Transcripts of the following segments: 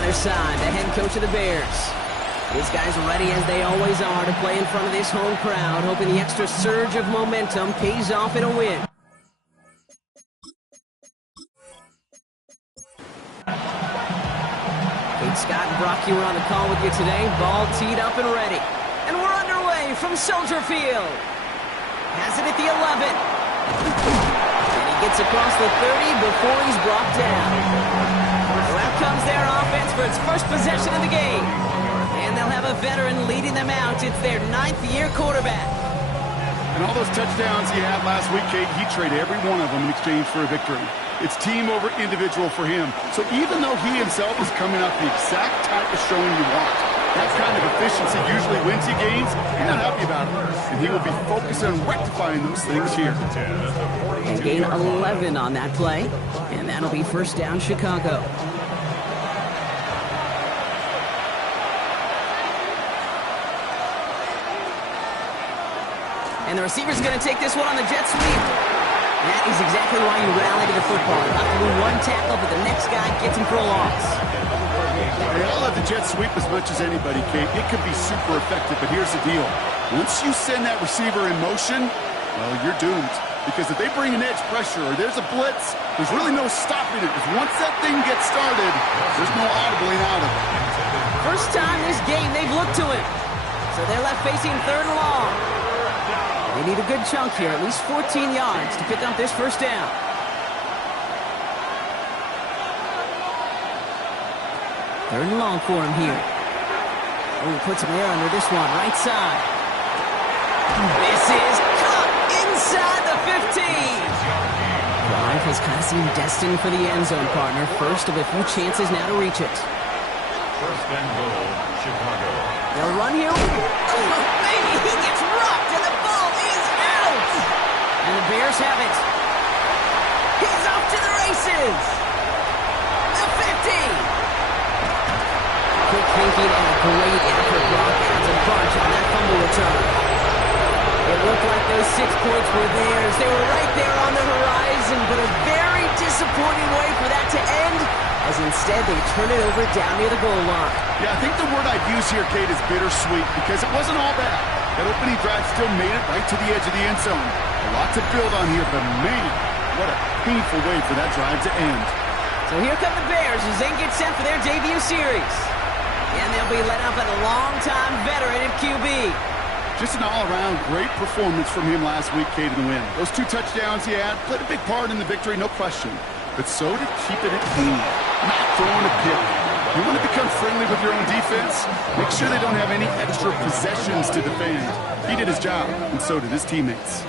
other side, the head coach of the Bears. These guys are ready as they always are to play in front of this home crowd, hoping the extra surge of momentum pays off in a win. Kate Scott and Brock, you were on the call with you today. Ball teed up and ready. And we're underway from Soldier Field. Has it at the 11. And he gets across the 30 before he's brought down. So out comes their offense for its first possession of the game. And they'll have a veteran leading them out. It's their 9th-year quarterback. And all those touchdowns he had last week, Kate, he traded every one of them in exchange for a victory. It's team over individual for him. So even though he himself is coming out the exact type of showing you want, that kind of efficiency usually wins you games. You're not happy about it. And he will be focused on rectifying those things here. And gain 11 on that play. And that'll be first down, Chicago. And the receiver's going to take this one on the jet sweep. That is exactly why you rally to the football. Not to do one tackle, but the next guy gets him for a loss. I love the jet sweep as much as anybody, Kate. It can be super effective, but here's the deal. Once you send that receiver in motion, well, you're doomed. Because if they bring an edge pressure or there's a blitz, there's really no stopping it. Because once that thing gets started, there's no audibling out of it. First time this game they've looked to him. So they're left facing 3rd and long. They need a good chunk here, at least 14 yards to pick up this first down. Third and long for him here. Oh, he puts him there under this one, right side. This is caught inside the 15. Drive has kind of seemed destined for the end zone, partner. First of a few chances now to reach it. First and goal, Chicago. They'll run here. Oh, maybe he gets rocked and the ball is out. And the Bears have it. He's off to the races. The 50. Quick thinking and a great effort. Brock adds a bunch on that fumble return. It looked like those 6 points were theirs. They were right there on the horizon, but a very disappointing way for that to end, as instead they turn it over down near the goal line. Yeah, I think the word I'd use here, Kate, is bittersweet, because it wasn't all bad. That opening drive still made it right to the edge of the end zone. A lot to build on here, but man, what a painful way for that drive to end. So here come the Bears as they get set for their debut series. And they'll be led up by the longtime veteran at QB. Just an all-around great performance from him last week, Kate, in the win. Those 2 touchdowns he had played a big part in the victory, no question. But so did keeping it clean, not throwing a pick. You want to become friendly with your own defense? Make sure they don't have any extra possessions to defend. He did his job, and so did his teammates.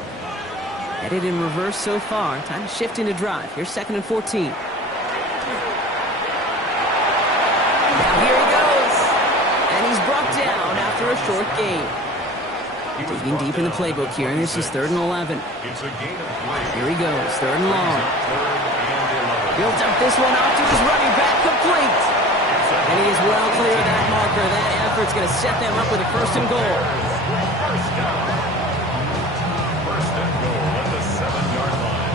Headed in reverse so far. Time to shift into drive. Here's 2nd and 14. Now here he goes. And he's brought down after a short gain. Digging deep in the playbook here, and this is 3rd and 11. Here he goes, 3rd and long. Built up this one off to his running back, complete. And he is well clear of that marker. That effort's going to set them up with a 1st and goal. First and goal at the 7-yard line.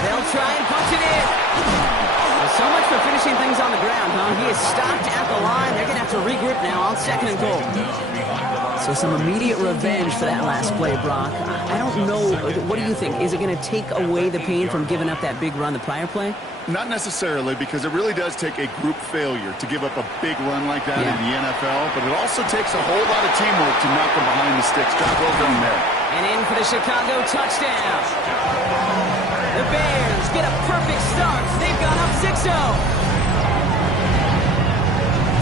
They'll try and punch it in. Well, so much for finishing things on the ground, huh? He is stopped at the line. They're going to have to regroup now on 2nd and goal. So some immediate revenge for that last play, Brock. I don't know. What do you think? Is it going to take away the pain from giving up that big run the prior play? Not necessarily, because it really does take a group failure to give up a big run like that in the NFL, but it also takes a whole lot of teamwork to knock them behind the sticks. Job well done there. And in for the Chicago touchdown. The Bears get a perfect start. They've gone up 6-0.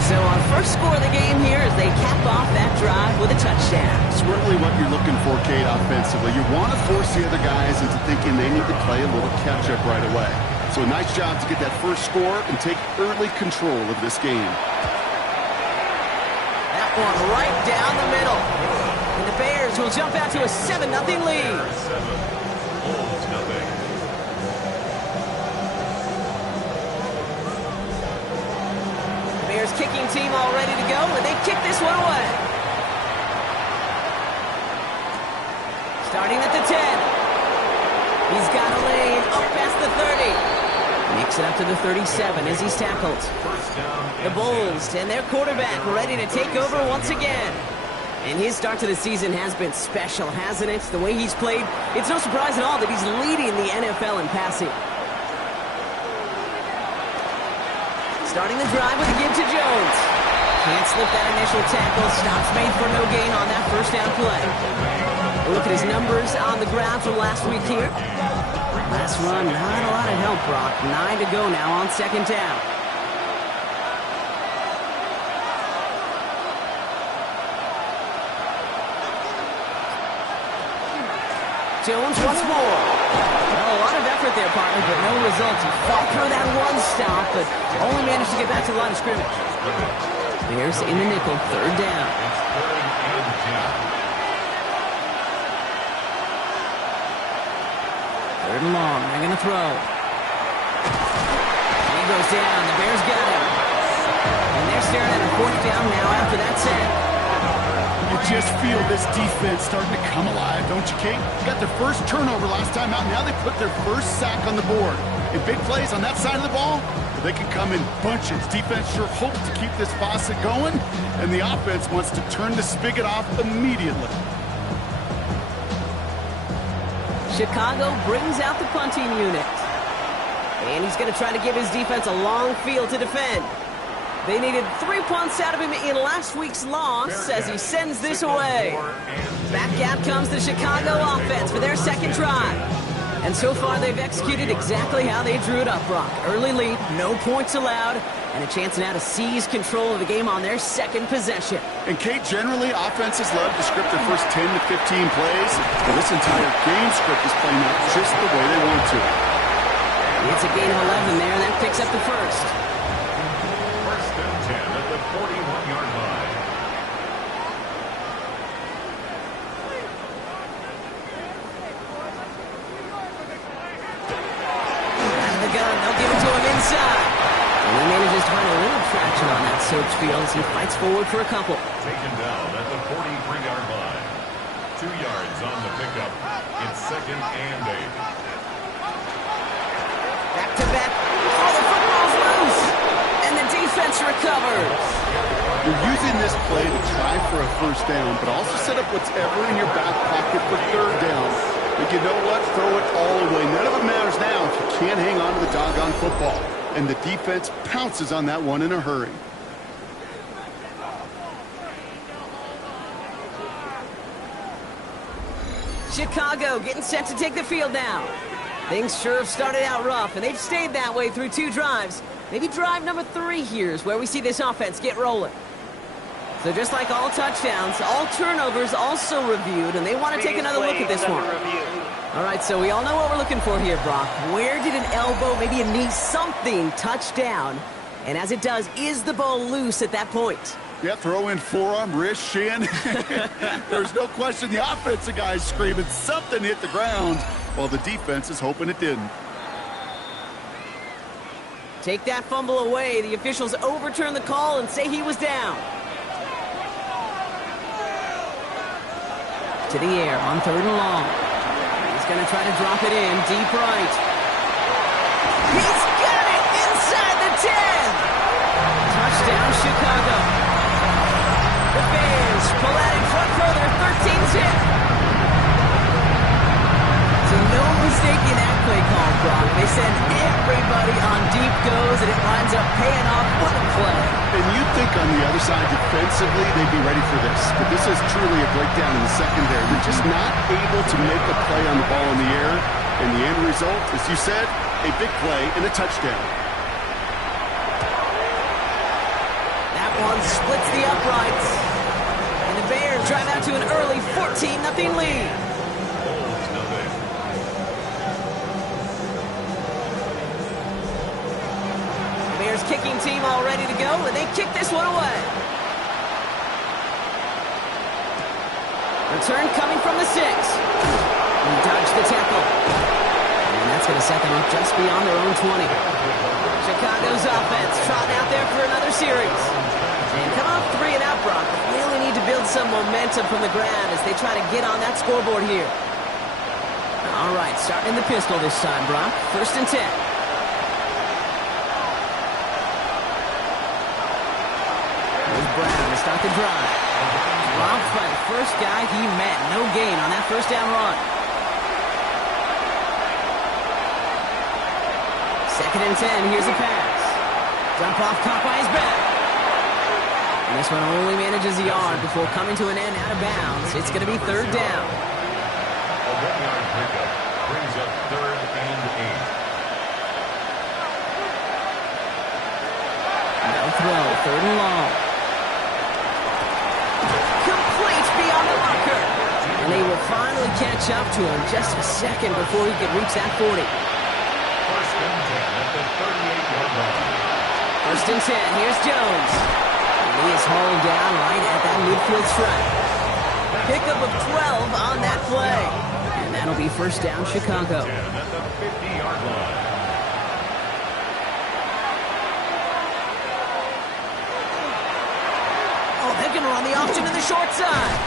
So our first score of the game here as they cap off that drive with a touchdown. It's really what you're looking for, Kate, offensively. You want to force the other guys into thinking they need to play a little catch-up right away. So a nice job to get that first score and take early control of this game. That one right down the middle. And the Bears will jump out to a 7-0 lead. 7-0. Bears kicking team all ready to go, and they kick this one away. Starting at the 10. He's got a lane up past the 30. Makes it up to the 37 as he's tackled. The Bulls and their quarterback ready to take over once again. And his start to the season has been special, hasn't it? The way he's played, it's no surprise at all that he's leading the NFL in passing. Starting the drive with a give to Jones. Can't slip that initial tackle. Stops made for no gain on that first down play. Look at his numbers on the ground from last week here. Last run, not a lot of help, Brock. 9 to go now on second down. Jones once more. Well, a lot of effort there, partner, but no results. He fought through that one stop, but only managed to get back to the line of scrimmage. Bears in the nickel, third down. Third and long, they're going to throw. He goes down, the Bears got him. And they're staring at a fourth down now after that sack. You just feel this defense starting to come alive, don't you, Kate? Got their first turnover last time out. Now they put their first sack on the board. And big plays on that side of the ball, they can come in bunches. Defense sure hopes to keep this faucet going, and the offense wants to turn the spigot off immediately. Chicago brings out the punting unit. And he's going to try to give his defense a long field to defend. They needed 3 punts out of him in last week's loss as he sends this away. Back out comes the Chicago offense for their second drive. And so far they've executed exactly how they drew it up, Brock. Early lead, no points allowed, and a chance now to seize control of the game on their second possession. And Kate, generally offenses love to script their first 10 to 15 plays. But this entire game script is playing out just the way they want to. It's a gain of 11 there, and that picks up the first. First and 10 at the 41-yard line. Out of the gun, they'll give it to him inside. And he manages to find a little traction on that search field as he fights forward for a couple. Taken down at the 43-yard line. 2 yards on the pickup. It's second and 8. Back to back. Oh, the football's loose. And the defense recovers. You're using this play to try for a first down, but also set up whatever in your back pocket for third down. But you know what? Throw it all away. None of it matters now if you can't hang on to the doggone football. And the defense pounces on that one in a hurry. Chicago getting set to take the field now. Things sure have started out rough, and they've stayed that way through 2 drives. Maybe drive number 3 here is where we see this offense get rolling. So just like all touchdowns, all turnovers also reviewed, and they want to take another look at this one. All right, so we all know what we're looking for here, Brock. Where did an elbow, maybe a knee, something touch down? And as it does, is the ball loose at that point? Yeah, throw in forearm, wrist, shin. There's no question the offensive guy's screaming something hit the ground, while the defense is hoping it didn't. Take that fumble away. The officials overturn the call and say he was down. To the air on third and long. He's going to try to drop it in deep right. He's got it inside the 10. Touchdown, Chicago. The Bears pull out in front for their 13th hit. So no mistaking that play call, Brock. They send everybody on deep goes, and it winds up paying off. What a play. And you'd think on the other side, defensively, they'd be ready for this. But this is truly a breakdown in the secondary. They're just not able to make a play on the ball in the air. And the end result, as you said, a big play and a touchdown. That one splits the uprights. And the Bears drive out to an early 14-0 lead. Bears kicking team all ready to go, and they kick this one away. Return coming from the 6. He dodged the tackle. And that's going to set them up just beyond their own 20. Chicago's offense trotting out there for another series. And come off 3 and out, Brock. They really need to build some momentum from the ground as they try to get on that scoreboard here. All right, starting in the pistol this time, Brock. 1st and 10. Here's Brown to start the drive. Blocked by the first guy he met. No gain on that 1st down run. 2nd and 10. Here's a pass. Dump off, caught by his back. And this one only manages a yard before coming to an end out of bounds. It's going to be 3rd down. A 1-yard pickup brings up 3rd and 8. No throw, 3rd and long. Complete beyond the marker. And they will finally catch up to him just a second before he can reach that 40. 1st and 10 at the 38-yard line. 1st and 10, here's Jones. And he is hauled down right at that midfield stripe. Pickup of 12 on that play. And that'll be 1st down, Chicago. 10 at the 50-yard line. Oh, they're going to run the option to the short side.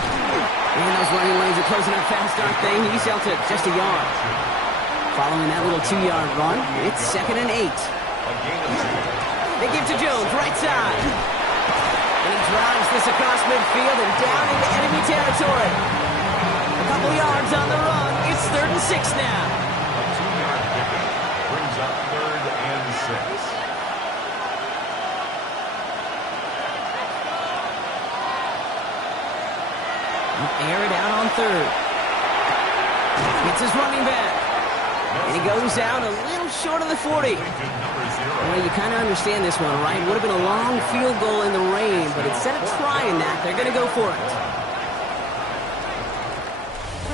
Man, those running lanes are closing up fast, aren't they? He's out to just a yard. Following that little 2-yard run, it's 2nd and 8. A gain of 2. They give to Jones, right side. And he drives this across midfield and down into enemy territory. A couple yards on the run. It's 3rd and 6 now. A 2-yard pickup brings up 3rd and 6. Air it out on 3rd. It's his running back. And he goes out a little short of the 40. Well, you kind of understand this one, right? Would have been a long field goal in the rain, but instead of trying that, they're going to go for it.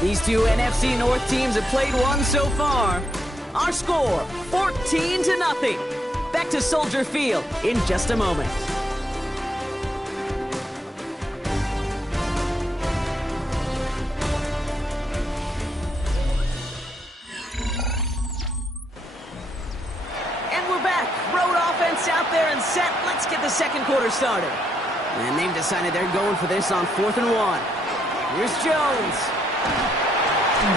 These two NFC North teams have played one so far. Our score, 14-0. Back to Soldier Field in just a moment. Out there and set. Let's get the 2nd quarter started. And they've decided they're going for this on 4th and 1. Here's Jones.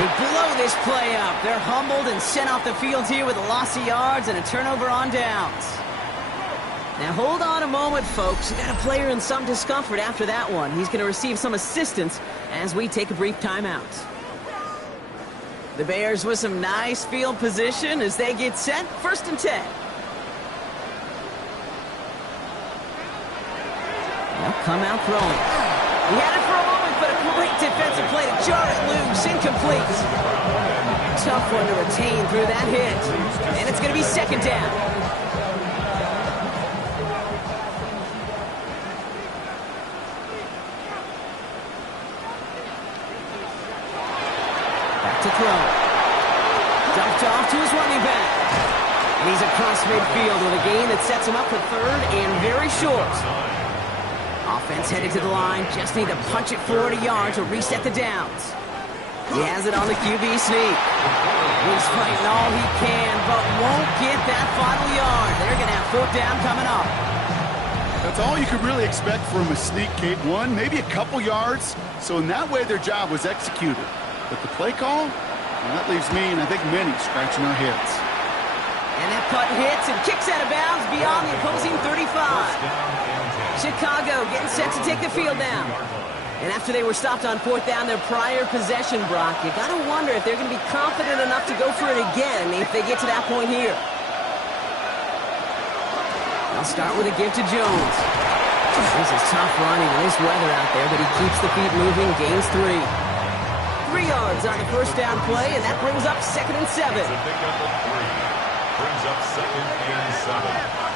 They blow this play up. They're humbled and sent off the field here with a loss of yards and a turnover on downs. Now hold on a moment, folks. We got a player in some discomfort after that one. He's going to receive some assistance as we take a brief timeout. The Bears with some nice field position as they get set. 1st and 10. They'll come out throwing. He had it for a moment, but a great defensive play to jar it loose. Incomplete. Tough one to retain through that hit. And it's going to be 2nd down. Back to throw. Dumped off to his running back. And he's across midfield with a gain that sets him up for 3rd and very short. Offense headed to the line. Just need to punch it forward a yard to reset the downs. He has it on the QB sneak. He's fighting all he can, but won't get that final yard. They're going to have 4th down coming up. That's all you could really expect from a sneak, Kate. One, maybe a couple yards. So in that way, their job was executed. But the play call, well, that leaves me, and I think many, scratching our heads. And that punt hits and kicks out of bounds beyond the opposing 35. Chicago getting set to take the field now. And after they were stopped on 4th down their prior possession, Brock, you got to wonder if they're going to be confident enough to go for it again if they get to that point here. They'll start with a give to Jones. This is tough running in this weather out there, but he keeps the feet moving, gains 3. 3 yards on the 1st down play, and that brings up 2nd and 7. It's a pickup of 3. Brings up 2nd and 7.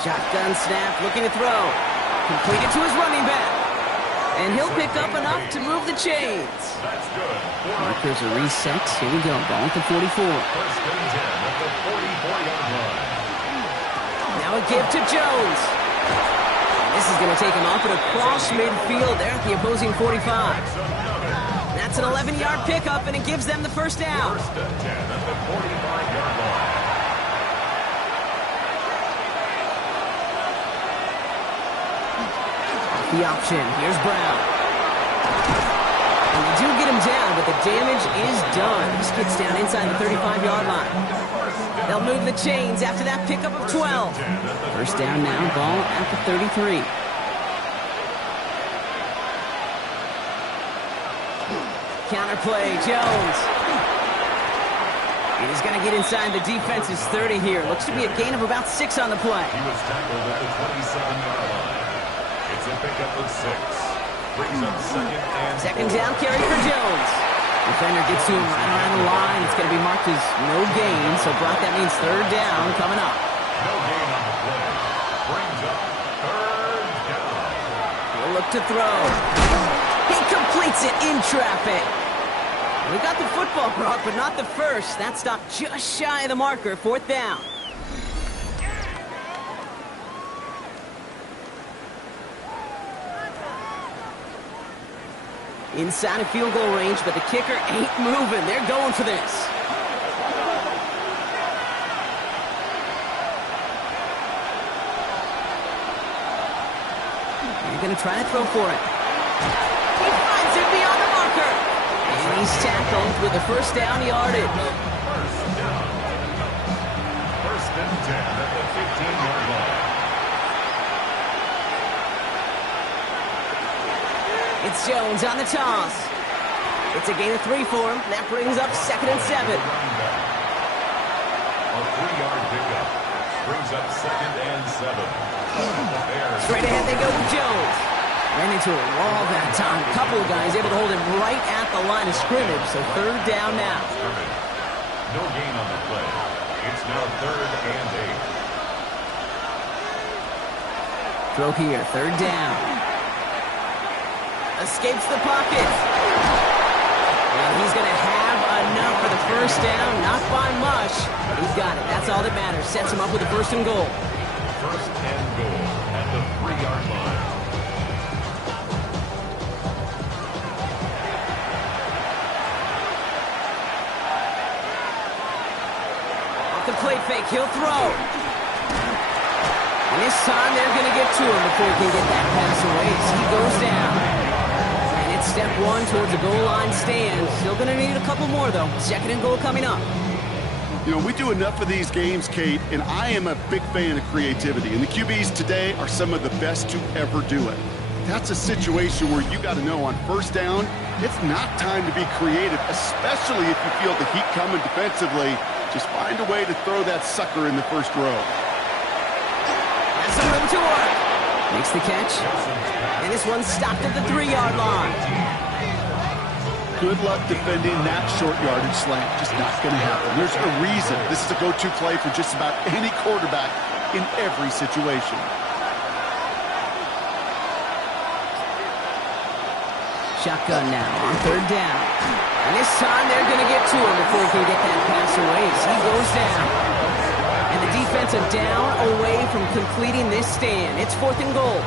Shotgun snap, looking to throw. Completed to his running back. And he'll pick up enough to move the chains. That's good. Markers are reset. Here we go. Ball at the 44. 1st and 10 at the 44-yard line. Now a give to Jones. And this is going to take him off and across midfield there at the opposing 45. That's an 11-yard pickup, and it gives them the 1st down. 1st and 10 at the 45-yard line. The option. Here's Brown. And they do get him down, but the damage is done. This gets down inside the 35-yard line. They'll move the chains after that pickup of 12. First down now, ball at the 33. Counterplay, Jones. He's going to get inside the defense's 30 here. Looks to be a gain of about 6 on the play. He was tackled at the 27-yard line. It's a pickup of 6. Brings up second down carry for Jones. Defender gets to him right around the line. It's going to be marked as no gain. So, Brock, that means third down coming up. No gain on the play. Brings up third down. He'll look to throw. He completes it in traffic. We got the football, Brock, but not the first. That stopped just shy of the marker. Fourth down. Inside of field goal range, but the kicker ain't moving. They're going for this. They're going to try to throw for it. He finds it beyond the marker. And he's tackled with the first down yardage. First down. First and 10 at the 15-yard line. It's Jones on the toss. It's a gain of 3 for him. That brings up second and 7. A 3-yard pickup. Brings up second and 7. Straight ahead they go with Jones. Ran into a wall that time. A couple of guys able to hold him right at the line of scrimmage. So third down now. No gain on the play. It's now third and 8. Throw here. Third down. Escapes the pocket. And he's going to have enough for the first down. Not by much. He's got it. That's all that matters. Sets him up with a first and goal. First and goal at the 3-yard line. Off the play fake, he'll throw. And this time they're going to get to him before he can get that pass away as he goes down. And it's step 1 towards the goal line stand. Still going to need a couple more, though. Second and goal coming up. You know, we do enough of these games, Kate, and I am a big fan of creativity. And the QBs today are some of the best to ever do it. That's a situation where you got to know on first down, it's not time to be creative, especially if you feel the heat coming defensively. Just find a way to throw that sucker in the first row. Has some room to work. Makes the catch. And this one's stopped at the 3-yard line. Good luck defending that short yardage slant. Just not going to happen. There's a reason this is a go-to play for just about any quarterback in every situation. Shotgun now on third down. And this time they're going to get to him before he can get that pass away as he goes down. And the defensive down away from completing this stand. It's fourth and goal.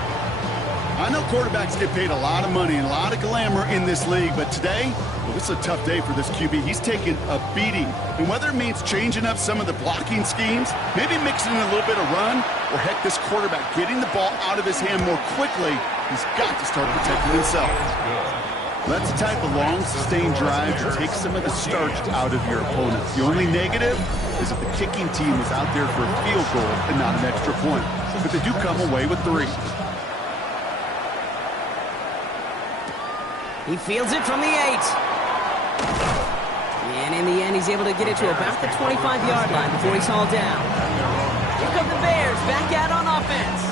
I know quarterbacks get paid a lot of money and a lot of glamour in this league, but today, well, this is a tough day for this QB. He's taking a beating. And whether it means changing up some of the blocking schemes, maybe mixing in a little bit of run, or heck, this quarterback getting the ball out of his hand more quickly, he's got to start protecting himself. That's the type of long, sustained drive to take some of the starch out of your opponent. The only negative is if the kicking team is out there for a field goal and not an extra point. But they do come away with 3. He fields it from the 8. And in the end, he's able to get it to about the 25-yard line before he's hauled down. Here come the Bears, back out on offense.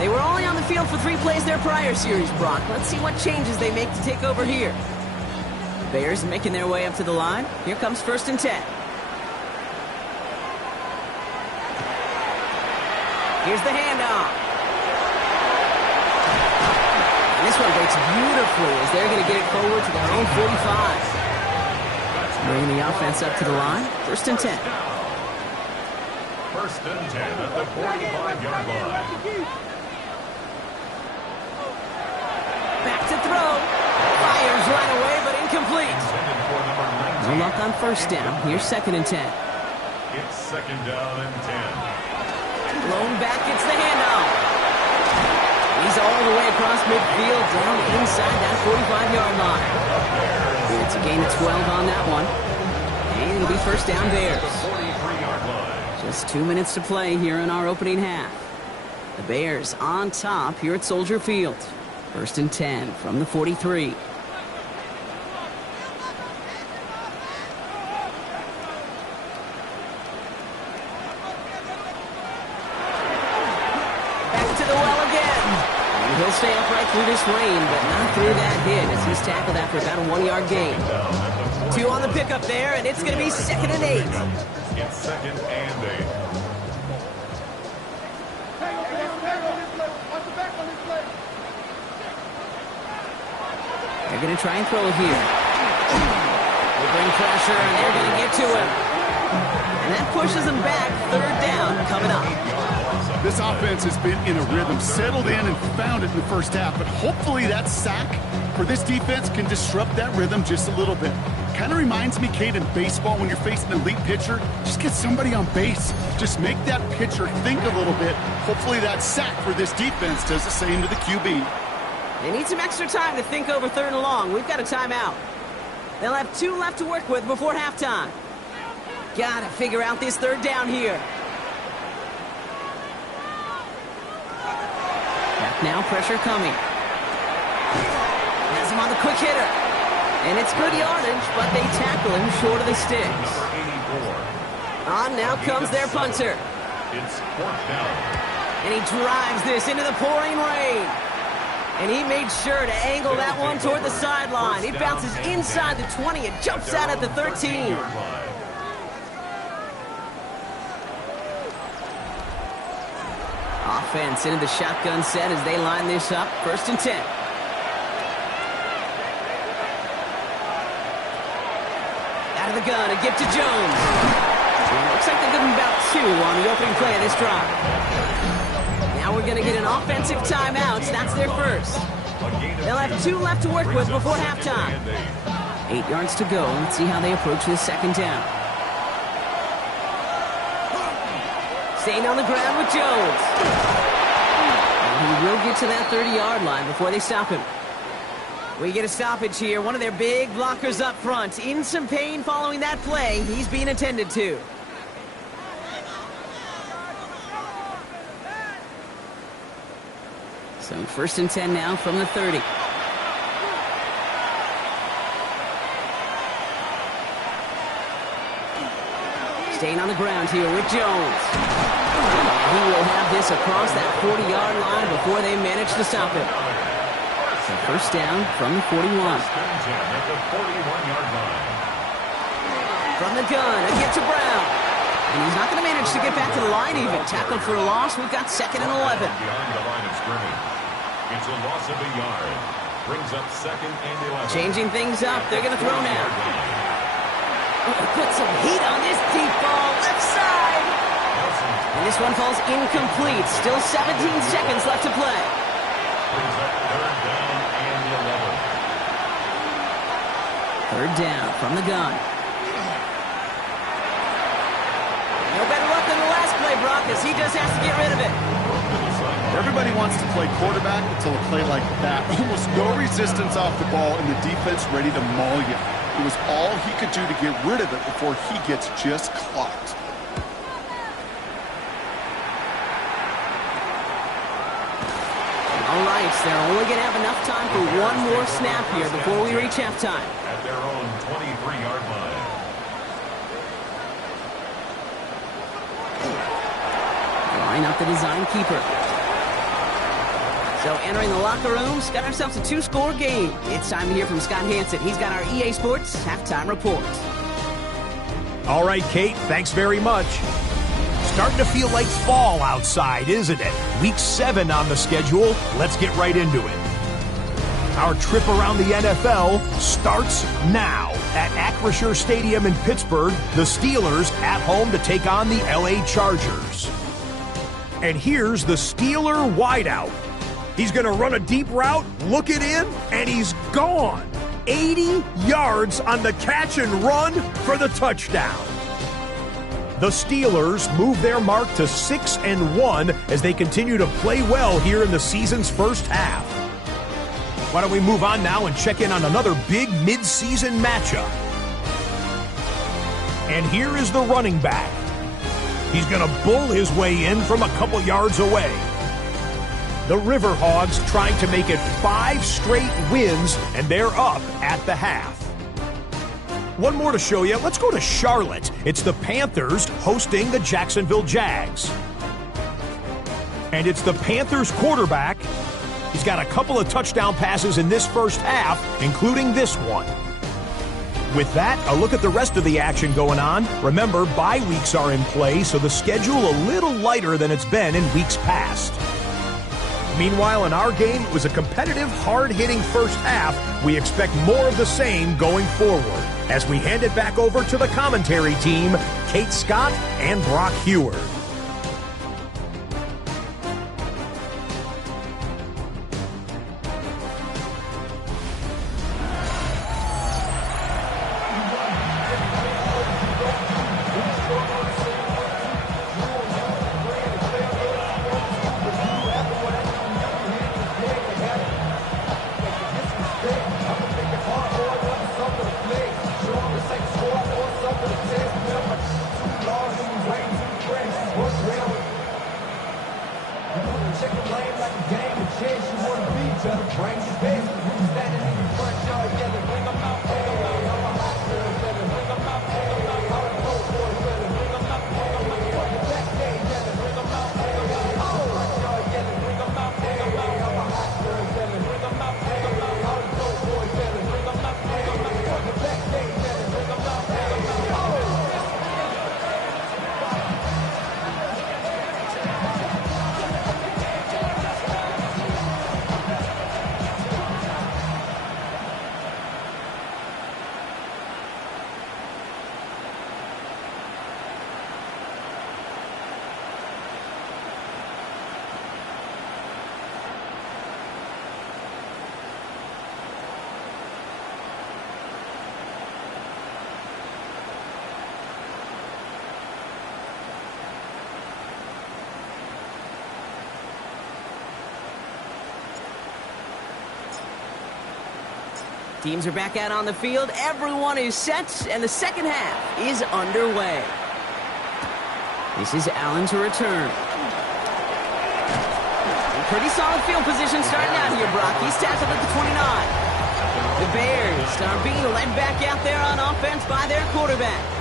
They were only on the field for 3 plays their prior series, Brock. Let's see what changes they make to take over here. The Bears making their way up to the line. Here comes first and 10. Here's the handoff. And this one breaks beautifully as they're going to get it forward to their own 45. Bringing the offense up to the line. First and 10. First and 10 at the 45-yard line. Back to throw. Fires right away, but incomplete. No luck on first down. Here's second and 10. It's second down and 10. Blown back, it's the handoff. He's all the way across across midfield down inside that 45-yard line. It's a gain of 12 on that one. And it'll be first down Bears. 43-yard line. Just 2 minutes to play here in our opening half. The Bears on top here at Soldier Field. First and 10 from the 43. He'll stay upright through this rain, but not through that hit as he's tackled after about a 1-yard gain. 2 on the pickup there, and it's going to be 2nd and 8. It's 2nd and 8. They're going to try and throw it here. They bring pressure, and they're going to get to him. And that pushes him back. 3rd down coming up. This offense has been in a rhythm, settled in and found it in the first half, but hopefully that sack for this defense can disrupt that rhythm just a little bit. Kind of reminds me, Kate, in baseball when you're facing an elite pitcher, just get somebody on base. Just make that pitcher think a little bit. Hopefully that sack for this defense does the same to the QB. They need some extra time to think over 3rd and long. We've got a timeout. They'll have 2 left to work with before halftime. Gotta figure out this 3rd down here. Now pressure coming. Has him on the quick hitter. And it's good yardage, but they tackle him short of the sticks. On now comes their punter. It's 4th down. And he drives this into the pouring rain. And he made sure to angle that one toward the sideline. It bounces inside the 20 and jumps out at the 13. Offense into the shotgun set as they line this up. 1st and 10. Out of the gun, a gift to Jones. And it looks like they're giving about 2 on the opening play of this drive. Now we're going to get an offensive timeout. That's their first. They'll have 2 left to work with before halftime. 8 yards to go. Let's see how they approach this 2nd down. Staying on the ground with Jones. And he will get to that 30-yard line before they stop him. We get a stoppage here. One of their big blockers up front. In some pain following that play. He's being attended to. So 1st and 10 now from the 30. Staying on the ground here with Jones. He will have this across that 40-yard line before they manage to stop him. So 1st down from the 41. From the gun, a get to Brown. And he's not going to manage to get back to the line even. Tackled for a loss. We've got 2nd and 11. Behind the line of scrimmage. It's a loss of a yard. Brings up 2nd and 11. Changing things up. They're going to throw now. Put some heat on this deep ball. Left side. And this one falls incomplete. Still 17 seconds left to play. Brings up 3rd down and 11. 3rd down from the gun. No better luck than the last play, Brock, as he just has to get rid of it. Everybody wants to play quarterback until a play like that. Almost no resistance off the ball and the defense ready to maul you. It was all he could do to get rid of it before he gets just clocked. All right, so they're only going to have enough time for one more snap here before we reach halftime. At their own 23-yard line. Line up the design keeper. So entering the locker rooms, got ourselves a 2-score game. It's time to hear from Scott Hansen. He's got our EA Sports halftime report. All right, Kate, thanks very much. Starting to feel like fall outside, isn't it? Week 7 on the schedule. Let's get right into it. Our trip around the NFL starts now. At Acrisure Stadium in Pittsburgh, the Steelers at home to take on the LA Chargers. And here's the Steeler wideout. He's going to run a deep route, look it in, and he's gone. 80 yards on the catch and run for the touchdown. The Steelers move their mark to 6-1 as they continue to play well here in the season's first half. Why don't we move on now and check in on another big mid-season matchup. And here is the running back. He's going to bull his way in from a couple yards away. The Riverhogs trying to make it 5 straight wins, and they're up at the half. One more to show you. Let's go to Charlotte. It's the Panthers hosting the Jacksonville Jags. And it's the Panthers quarterback. He's got a couple of touchdown passes in this first half, including this one. With that, a look at the rest of the action going on. Remember, bye weeks are in play, so the schedule a little lighter than it's been in weeks past. Meanwhile, in our game, it was a competitive, hard-hitting first half. We expect more of the same going forward. As we hand it back over to the commentary team, Kate Scott and Brock Huard. Teams are back out on the field. Everyone is set, and the second half is underway. This is Allen to return. Pretty solid field position starting out here, Brock. He's tackled at the 29. The Bears are being led back out there on offense by their quarterback.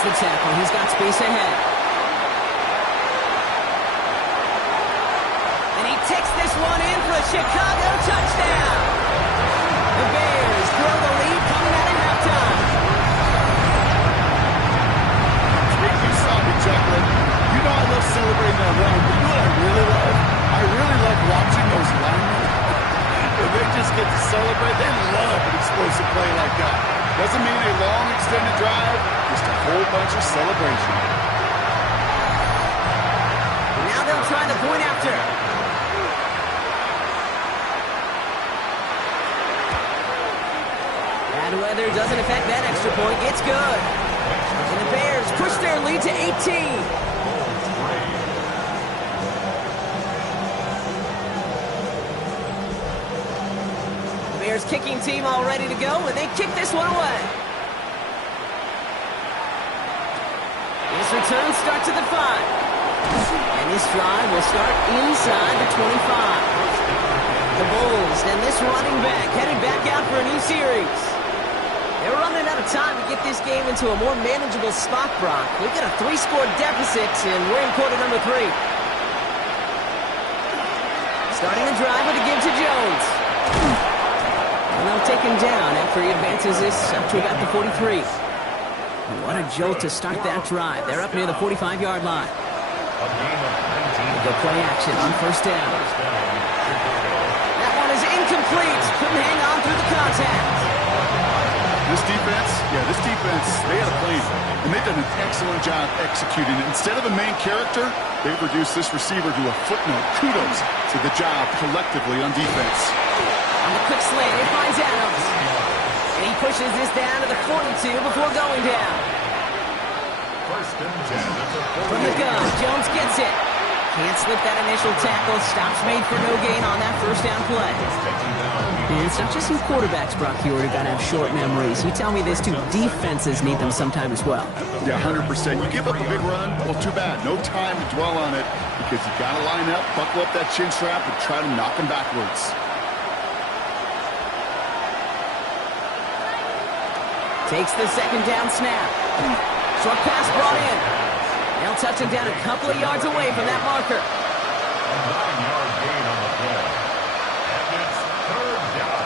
The tackle. He's got space ahead. And he takes this one in for a Chicago touchdown. The Bears throw the lead coming out of halftime. You saw me chuckling. You know I love celebrating that run, but you know what I really love? I really love watching those linemen. When they just get to celebrate, they love an explosive play like that. Doesn't mean a long, extended drive, just a whole bunch of celebration. Now they'll try the point after. pressure doesn't affect that extra point. It's good. And the Bears push their lead to 18. Bears kicking team all ready to go, and they kick this one away. This return starts at the 5. And this drive will start inside the 25. The Bulls and this running back headed back out for a new series. They're running out of time to get this game into a more manageable spot, Brock. We've got a 3-score deficit, and we're in quarter number 3. Starting the drive with a give to Jones. And they'll take him down after he advances this up to about the 43. What a jolt to start that drive. They're up near the 45-yard line. Go play action on first down. That one is incomplete. Couldn't hang on through the contact. This defense, they had a plan, and they've done an excellent job executing it. Instead of a main character, they've reduced this receiver to a footnote. Kudos to the job collectively on defense. On the quick slant, it finds Adams. And he pushes this down to the 42 before going down. First and 10. From the gun, Jones gets it. Can't slip that initial tackle. Stops made for no gain on that first down play. And it's not just in quarterbacks, Brock Huard, who got to have short memories. You tell me this too, defenses need them sometime as well. Yeah, 100%. You give up a big run, well, too bad. No time to dwell on it because you got to line up, buckle up that chin strap, and try to knock them backwards. Takes the second down snap. Short pass brought in. They'll touch him down a couple of yards away from that marker. A 9-yard gain on the play. And it's third down.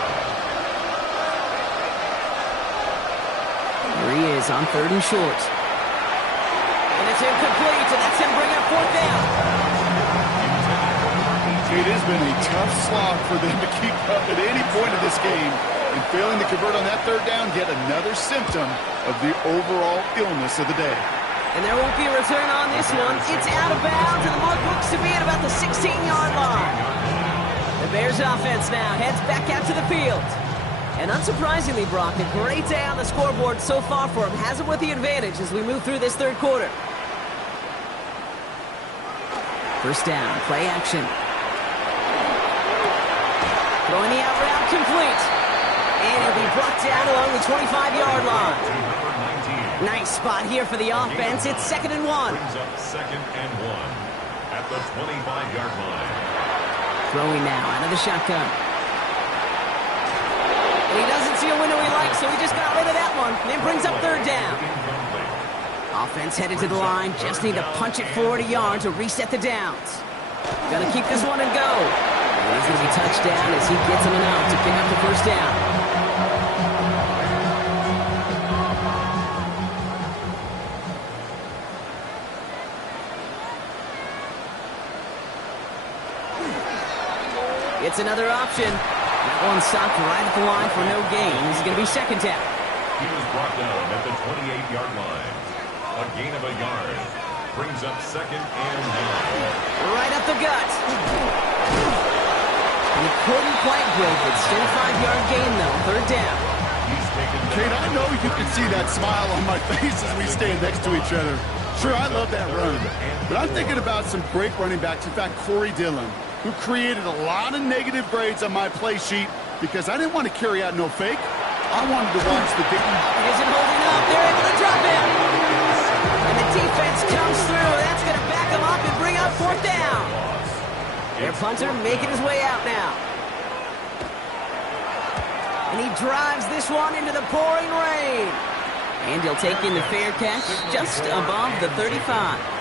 Here he is on 3rd and short. And it's incomplete, and that's him bringing up 4th down. It has been a tough slog for them to keep up at any point in this game. And failing to convert on that 3rd down, yet another symptom of the overall illness of the day. And there won't be a return on this one. It's out of bounds, and the mark looks to be at about the 16-yard line. The Bears offense now heads back out to the field. And unsurprisingly, Brock, a great day on the scoreboard so far for him. Has him with the advantage as we move through this 3rd quarter. First down, play action. Throwing the out route complete. And he'll be brought down along the 25-yard line. Nice spot here for the offense. It's 2nd and 1. Brings up 2nd and 1 at the 25-yard line. Throwing now out of the shotgun. And he doesn't see a window he likes, so he just got rid of that one. And it brings up 3rd down. Offense headed to the line. Just need to punch it forward a yard to reset the downs. Gonna keep this one and go. And he's gonna be touchdown as he gets him an out to pick up the first down. It's another option. That one stopped right at the line for no gain. This is going to be 2nd down. He was brought down at the 28-yard line. A gain of a yard. Brings up 2nd and 9. Right up the gut. He couldn't quite break it. Still a 5-yard gain, though. 3rd down. He's taken down. Kate, I know you can see that smile on my face as we stand next to each other. Sure, I love that run. But I'm thinking about some great running backs. In fact, Corey Dillon, who created a lot of negative grades on my play sheet because I didn't want to carry out no fake. I wanted to watch the game. He isn't holding up. They're able to drop him. And the defense comes through. That's going to back him up and bring up 4th down. Their punter making his way out now. And he drives this one into the pouring rain. And he'll take in the fair catch just above the 35.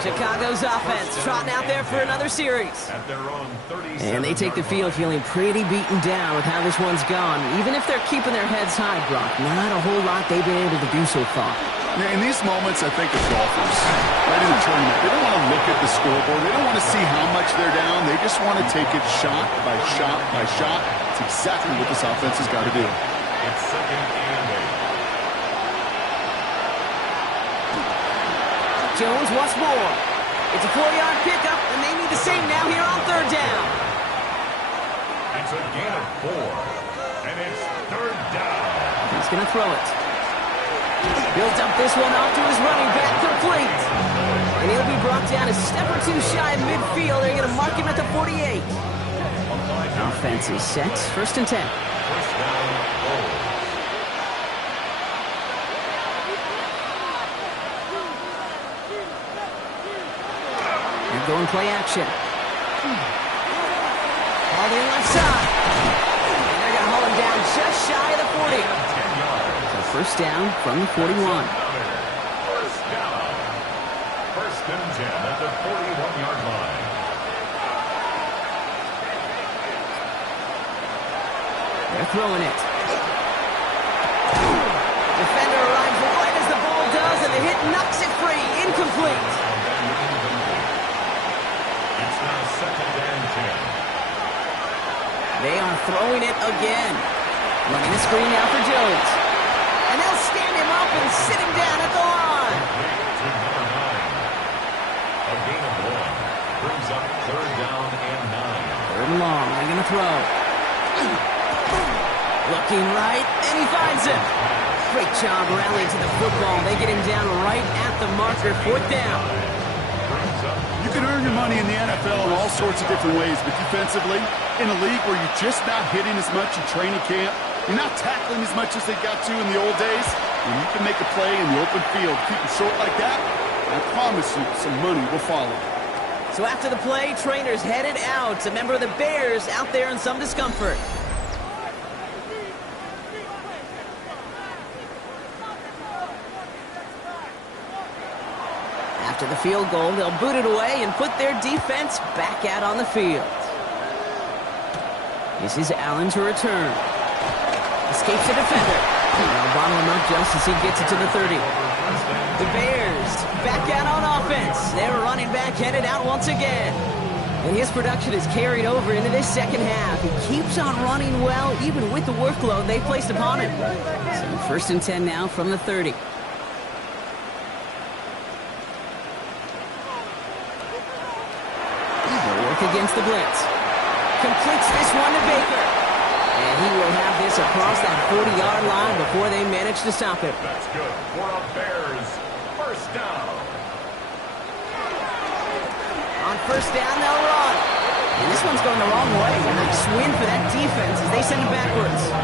Chicago's offense trotting out there for another series. And they take the field feeling pretty beaten down with how this one's gone. Even if they're keeping their heads high, Brock, not a whole lot they've been able to do so far. Yeah, in these moments, I think of golfers right in the tournament. They don't want to look at the scoreboard. They don't want to see how much they're down. They just want to take it shot by shot by shot. It's exactly what this offense has got to do. It's 2nd and 8. Jones once more. It's a 4-yard pickup, and they need the same now here on 3rd down. It's a gain of 4, and it's 3rd down. He's going to throw it. Builds up this one off to his running back, complete. And he'll be brought down a step or two shy of midfield. They're going to mark him at the 48. Offense is set. First and 10. First down, goal. They're going play action. All the left side. And they're going to haul him down just shy of the 40. 10 yards. So first down from the 41. First down. First and 10 at the 41-yard line. They're throwing it. Defender arrives right as the ball does, and the hit knocks it free. Incomplete. It's now second and 10. They are throwing it again. Running a screen now for Jones. And they'll stand him up and sit him down at the line. To number 9. A gain of 1 brings up third down and 9. Third and long. They're going to throw. Looking right, and he finds him. Great job rallying to the football. They get him down right at the marker. Fourth down. You can earn your money in the NFL in all sorts of different ways, but defensively, in a league where you're just not hitting as much in training camp, you're not tackling as much as they got to in the old days, and you can make a play in the open field, keep it short like that, I promise you some money will follow. So after the play, trainers headed out. A member of the Bears out there in some discomfort. After the field goal, they'll boot it away and put their defense back out on the field. This is Allen to return. Escapes the defender. They'll bottle him up just as he gets it to the 30. The Bears back out on offense. Their running back headed out once again. And his production is carried over into this second half. He keeps on running well, even with the workload they placed upon him. So first and 10 now from the 30. Against the blitz. Completes this one to Baker. And he will have this across that 40-yard line before they manage to stop it. That's good for a Bears first down. On first down, they'll run. And this one's going the wrong way. A nice win for that defense as they send it backwards.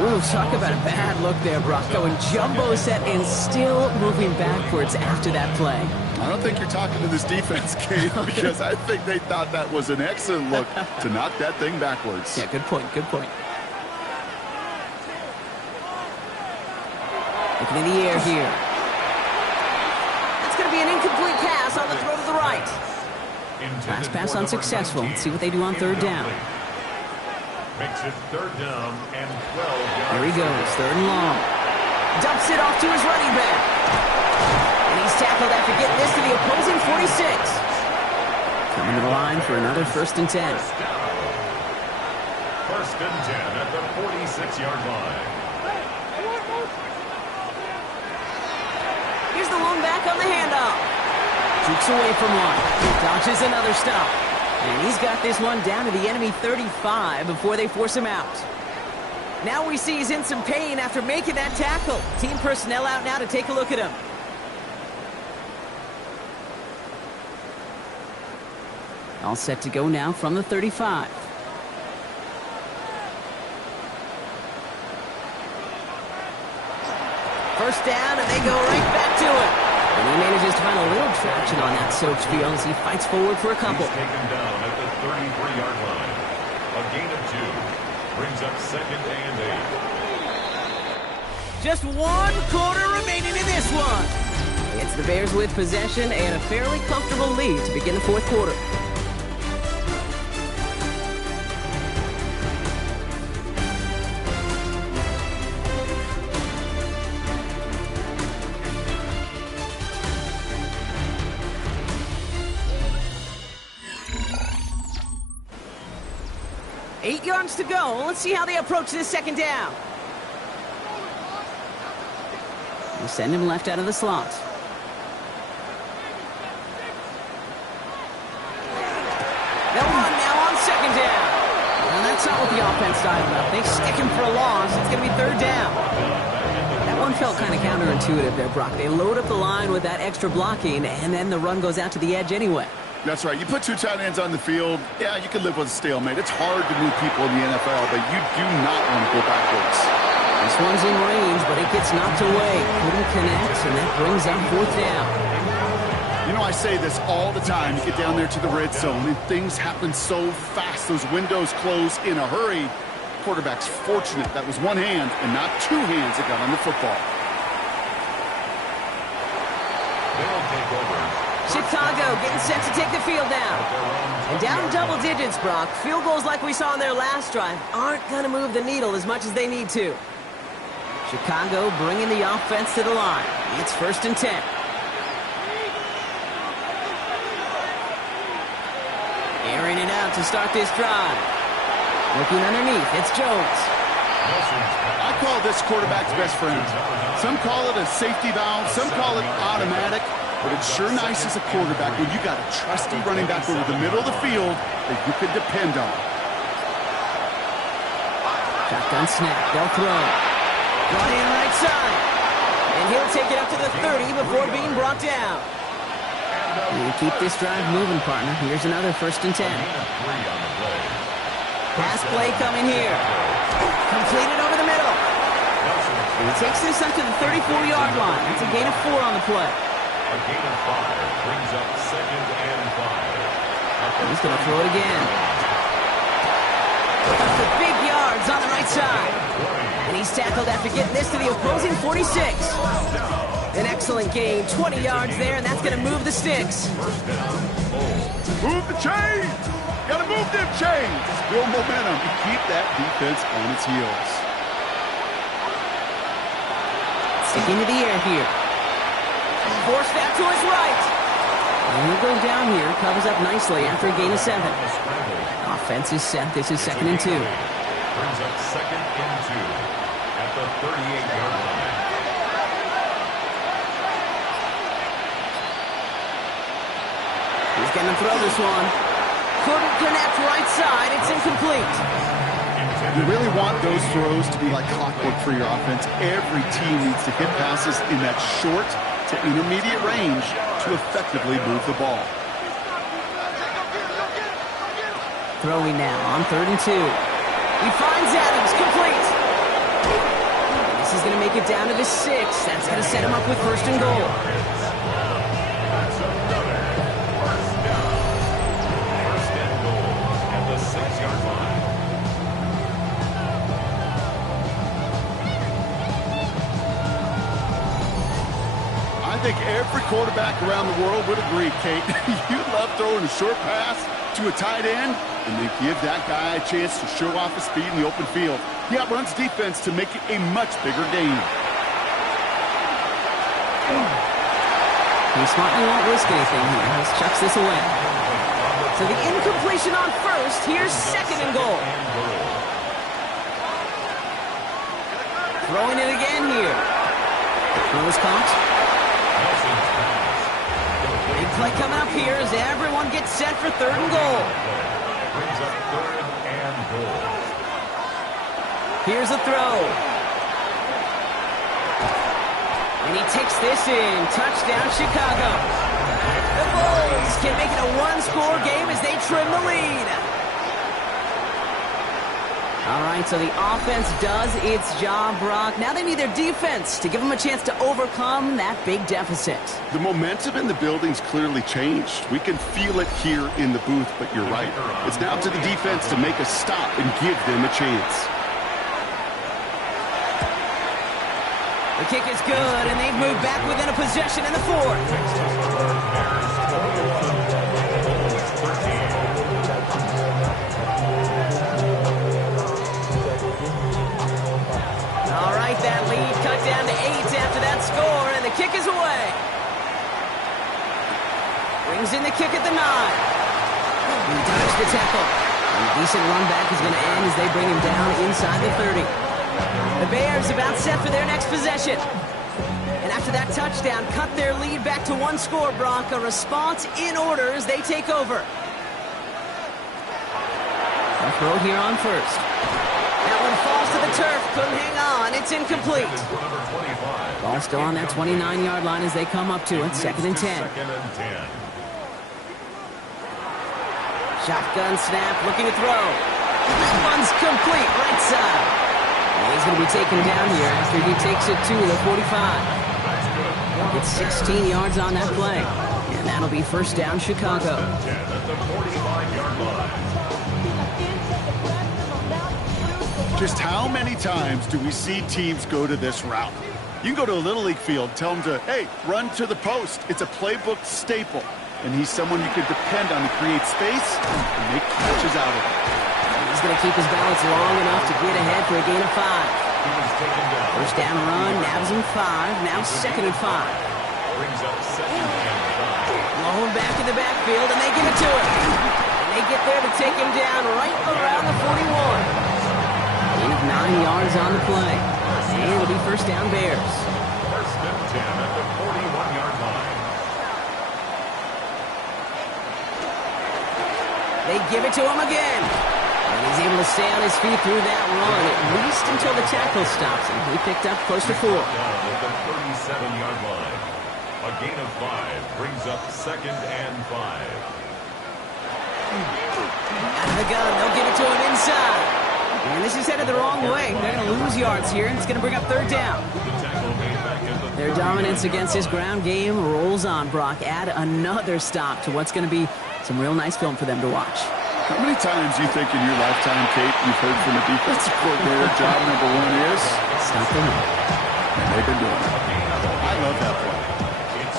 Ooh, talk about a bad look there, Brock. Going jumbo set and still moving backwards after that play. I don't think you're talking to this defense, Kate, because I think they thought that was an excellent look to knock that thing backwards. Yeah, good point, good point. Looking in the air here. It's going to be an incomplete pass on the throw to the right. Last pass unsuccessful. Let's see what they do on third down. Makes it third down and 12 yards. Here he goes, third and long. Dumps it off to his running back. And he's tackled after getting this to the opposing 46. Coming to the line for another first and 10. First and 10 at the 46-yard line. Here's the long back on the handoff. Jukes away from one. Dodges another stop. And he's got this one down to the enemy 35 before they force him out. Now we see he's in some pain after making that tackle. Team personnel out now to take a look at him. All set to go now from the 35. First down, and they go right back to it. And he manages to find a little traction on that soaked field as he fights forward for a couple. He's taken down at the 33-yard line. A gain of 2 brings up second and 8. Just 1 quarter remaining in this one. It's the Bears with possession and a fairly comfortable lead to begin the fourth quarter. Eight yards to go. Let's see how they approach this second down. They send him left out of the slot. They'll run now on second down. And that's That's not what the offense dialed up. They stick him for a loss. It's going to be third down. That one felt kind of counterintuitive there, Brock. They load up the line with that extra blocking, and then the run goes out to the edge anyway. That's right. You put two tight ends on the field, yeah, you can live with a stalemate. It's hard to move people in the NFL, but you do not want to go backwards. This one's in range, but it gets knocked away. Couldn't connect, and that brings up fourth down. You know, I say this all the time. You get down there to the red zone, and things happen so fast. Those windows close in a hurry. Quarterback's fortunate that was one hand and not two hands that got on the football. They'll take over. Chicago getting set to take the field down. And down double digits, Brock. Field goals like we saw in their last drive aren't going to move the needle as much as they need to. Chicago bringing the offense to the line. It's 1st and 10. Airing it out to start this drive. Looking underneath, it's Jones. I call this quarterback's best friend. Some call it a safety valve, some call it automatic, but it's sure nice as a quarterback when you got a trusty running back over the middle of the field that you can depend on. Shotgun snap, they'll throw. Brought in right side. And he'll take it up to the 30 before being brought down. You keep this drive moving, partner. Here's another 1st and 10. Pass play coming here. Completed over the middle. And he takes this up to the 34-yard line. That's a gain of 4 on the play. A gain of 5 brings up 2nd and 5. He's going to throw it again. Up to big yards on the right side. And he's tackled after getting this to the opposing 46. An excellent gain, 20 yards there, and that's going to move the sticks. Move the chains! Gotta move them chains! Build momentum and keep that defense on its heels. Sticking to the air here. Force that to his right. And he'll go down here, covers up nicely after a gain of 7. Offense is set. This is 2nd and 2. Brings up 2nd and 2 at the 38-yard line. He's going to throw this one. Couldn't connect right side. It's incomplete. You really want those throws to be like clockwork for your offense. Every team needs to hit passes in that short to intermediate range to effectively move the ball. Throwing now on 3rd and 2. He finds Adams, complete. This is going to make it down to the 6. That's going to set him up with 1st and goal. I think every quarterback around the world would agree, Kate. You love throwing a short pass to a tight end and then give that guy a chance to show off his speed in the open field. He outruns defense to make it a much bigger gain. He smartly won't risk anything here. He chucks this away. So the incompletion on 1st. Here's 2nd and goal. Throwing it again here. Throw is caught. Big play coming up here as everyone gets set for 3rd and goal. Brings up 3rd and goal. Here's a throw. And he takes this in. Touchdown, Chicago. The Bulls can make it a one-score game as they trim the lead. All right, so the offense does its job, Brock. Now they need their defense to give them a chance to overcome that big deficit. The momentum in the building's clearly changed. We can feel it here in the booth, but you're right. It's now to the defense to make a stop and give them a chance. The kick is good, and they've moved back within a possession in the 4th. All right, that lead cut down to 8 after that score, and the kick is away. Brings in the kick at the 9. He dodged the tackle. And a decent run back is going to end as they bring him down inside the 30. The Bears about set for their next possession. And after that touchdown, cut their lead back to 1 score, Brock. A response in order as they take over. throw here on first. That one falls to the turf. Couldn't hang on. It's incomplete. Ball still on that 29-yard line as they come up to it. 2nd and 10. Shotgun snap, looking to throw. That one's complete, right side. And he's going to be taken down here after he takes it to the 45. Gets 16 yards on that play. And that'll be first down, Chicago. At the 45-yard line. Just how many times do we see teams go to this route? You can go to a Little League field, tell them to, hey, run to the post. It's a playbook staple. And he's someone you could depend on to create space and make catches out of it. He's going to keep his balance long enough to get ahead for a gain of 5. First down run, nabs him 5. Now 2nd and 5. Brings up 2nd and 5. Blown back in the backfield, and they give it to him. And they get there to take him down right around the 41. Gain of 9 yards on the play. And it'll be first down Bears. First and 10 at the 41-yard line. They give it to him again. And he's able to stay on his feet through that run, at least until the tackle stops him. He picked up close to 4. Down at the 37-yard line. A gain of 5 brings up 2nd and 5. Out of the gun, they'll give it to him inside. And this is headed the wrong way. They're going to lose yards here, and it's going to bring up 3rd down. The tackle made back at the Their dominance against his ground game rolls on, Brock. Add another stop to what's going to be some real nice film for them to watch. How many times do you think in your lifetime, Kate, you've heard from a defensive coordinator, job number 1 is? Stop the run. And they've been doing it. I love that play.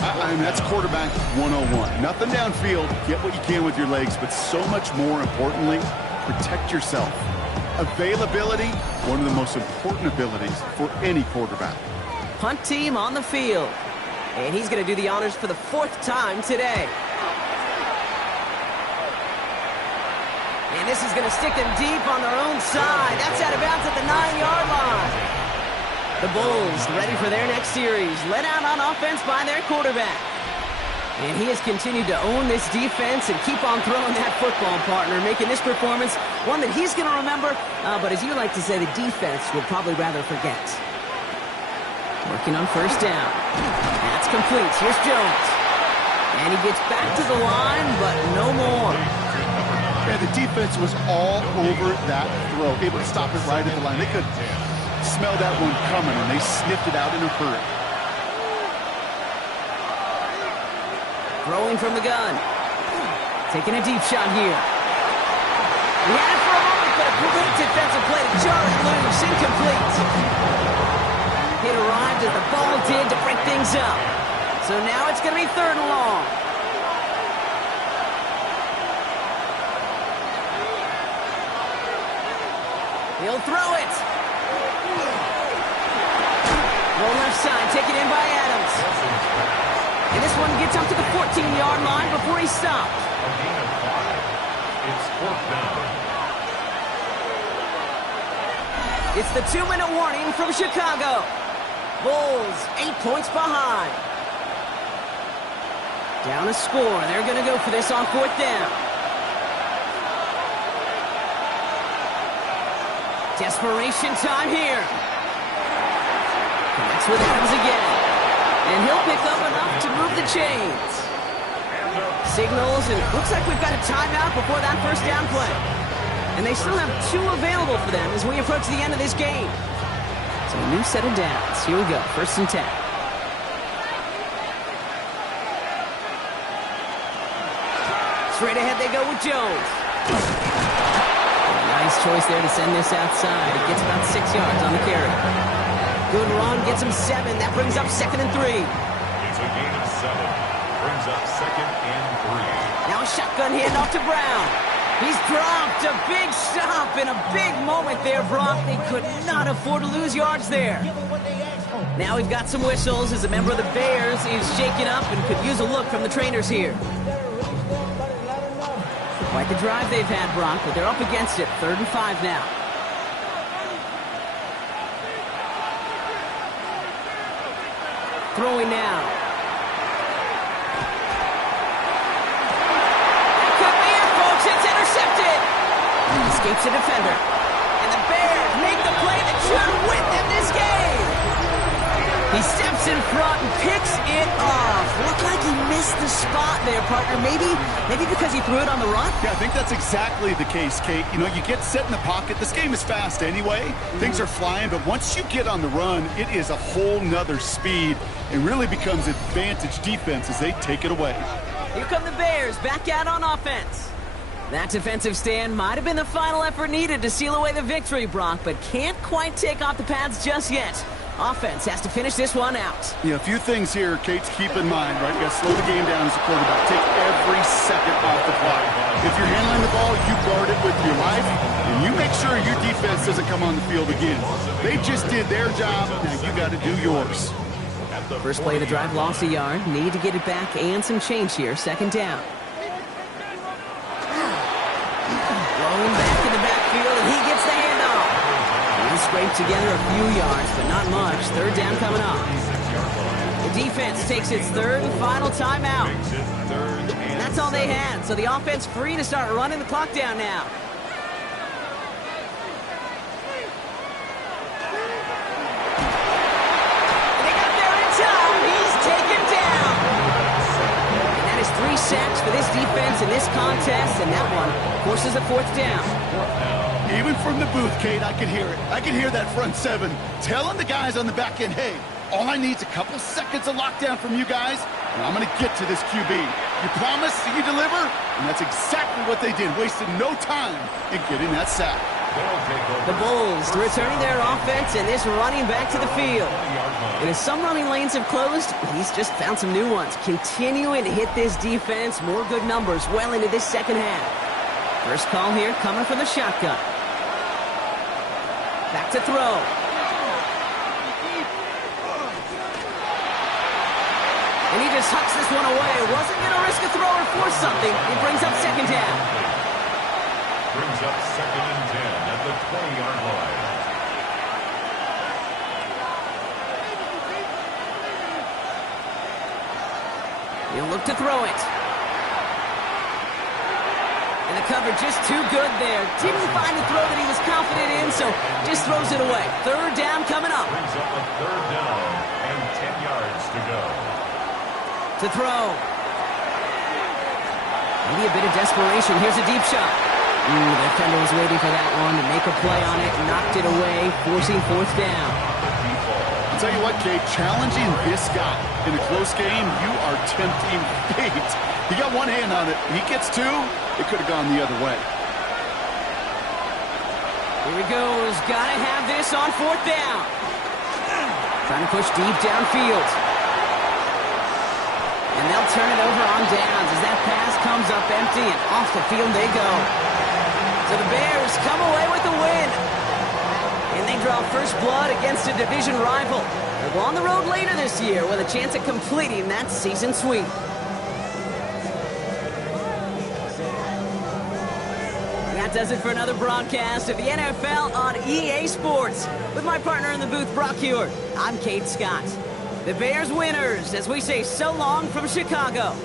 I mean, that's quarterback 101. Nothing downfield, get what you can with your legs, but so much more importantly, protect yourself. Availability, one of the most important abilities for any quarterback. Punt team on the field. And he's going to do the honors for the 4th time today. And this is going to stick them deep on their own side. That's out of bounds at the 9-yard line. The Bulls ready for their next series. Led out on offense by their quarterback. And he has continued to own this defense and keep on throwing that football, partner, making this performance one that he's going to remember, but as you like to say, the defense will probably rather forget. Working on first down. That's complete. Here's Jones. And he gets back to the line, but no more. Yeah, the defense was all over that throw, able to stop it right at the line. They could smell that one coming, and they sniffed it out in a hurry. Throwing from the gun. Taking a deep shot here. He had it for a moment, but a great defensive play to jar it loose. Incomplete. It arrived as the ball did to break things up. So now it's going to be 3rd and long. He'll throw it. Roll left side, taken in by Adams. And this one gets up to the 14-yard line before he stopped. A gain of 5. It's 4th down. It's the 2-minute warning from Chicago. Bulls 8 points behind. Down a score. They're going to go for this on 4th down. Desperation time here. Connects with Adams again. And he'll pick up enough to move the chains. Signals, and it looks like we've got a timeout before that first down play. And they still have 2 available for them as we approach the end of this game. So a new set of downs. Here we go, 1st and 10. Straight ahead they go with Jones. Nice choice there to send this outside. It gets about 6 yards on the carry. Good run, gets him 7. That brings up 2nd and 3. It's a gain of 7. Brings up 2nd and 3. Now a shotgun handoff to Brown. He's dropped a big stop in a big moment there, Brock. They could not afford to lose yards there. Now we've got some whistles as a member of the Bears is shaken up and could use a look from the trainers here. Quite the drive they've had, Brock, but they're up against it. 3rd and 5 now. Throwing now. That could be it, folks. It's intercepted. He's escapes a defender. And the Bears make the play that should win them this game. He steps in front and picks it off. Looked like he missed the spot there, partner. Maybe because he threw it on the run? Yeah, I think that's exactly the case, Kate. You know, you get set in the pocket. This game is fast anyway. Things are flying, but once you get on the run, it is a whole nother speed. It really becomes advantage defense as they take it away. Here come the Bears back out on offense. That defensive stand might have been the final effort needed to seal away the victory, Brock, but can't quite take off the pads just yet. Offense has to finish this one out. Yeah, a few things here, Kate, to keep in mind, right? You got to slow the game down as a quarterback. Take every second off the clock. If you're handling the ball, you guard it with your life, and you make sure your defense doesn't come on the field again. They just did their job. Now you got to do yours. First play of the drive, lost a yard. Need to get it back and some change here. Second down. Thrown back in the backfield, and he gets the handoff. He scraped together a few yards, but not much. Third down coming up. The defense takes its third and final timeout. And that's all they had, so the offense free to start running the clock down now. Sacks for this defense in this contest, and that one forces a fourth down. Even from the booth, Kate, I can hear it. I can hear that front seven telling the guys on the back end, hey, all I need is a couple seconds of lockdown from you guys, and I'm going to get to this QB. You promise, you deliver, and that's exactly what they did, wasted no time in getting that sack. The Bulls returning their offense and this running back to the field. And as some running lanes have closed, he's just found some new ones. Continuing to hit this defense, more good numbers well into this second half. First call here coming from the shotgun. Back to throw. And he just hucks this one away. Wasn't going to risk a throw or force something. He brings up second down. Brings up second and 10 at the 20-yard line. He'll look to throw it. And the cover just too good there. Didn't find the throw that he was confident in, so just throws it away. Third down coming up. Brings up a third down and 10 yards to go. To throw. Maybe a bit of desperation. Here's a deep shot. The defender was waiting for that one to make a play on it. Knocked it away, forcing fourth down. I'll tell you what, Kate, challenging this guy in a close game, you are tempting fate. He got one hand on it. He gets two. It could have gone the other way. Here he goes. Gotta have this on fourth down. Trying to push deep downfield. And they'll turn it over on downs as that pass comes up empty and off the field they go. So the Bears come away with the win. And they draw first blood against a division rival. They'll go on the road later this year with a chance at completing that season sweep. And that does it for another broadcast of the NFL on EA Sports. With my partner in the booth, Brock Huard, I'm Kate Scott. The Bears winners as we say so long from Chicago.